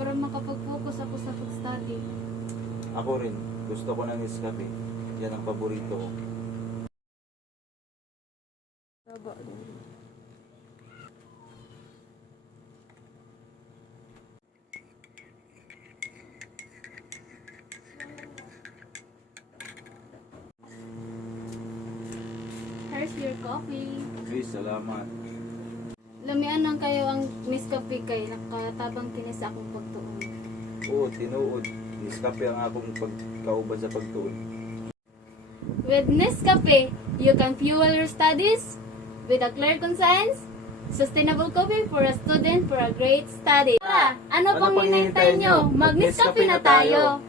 para makapag-focus ako sa pag-study. Ako rin, gusto ko ng Nescafe. Yan ang paborito ko. Here's your coffee. Please, salamat. Lamian lang kayo ang Nescafe kay nakatabang kini sa akong pagtuon. Oo, tinuod. Nescafe ang akong pagkauban sa pagtuon. With Nescafe, you can fuel your studies with a clear conscience, sustainable coffee for a student for a great study. Ano pang hinihintay nyo? Mag-Nescafe na tayo!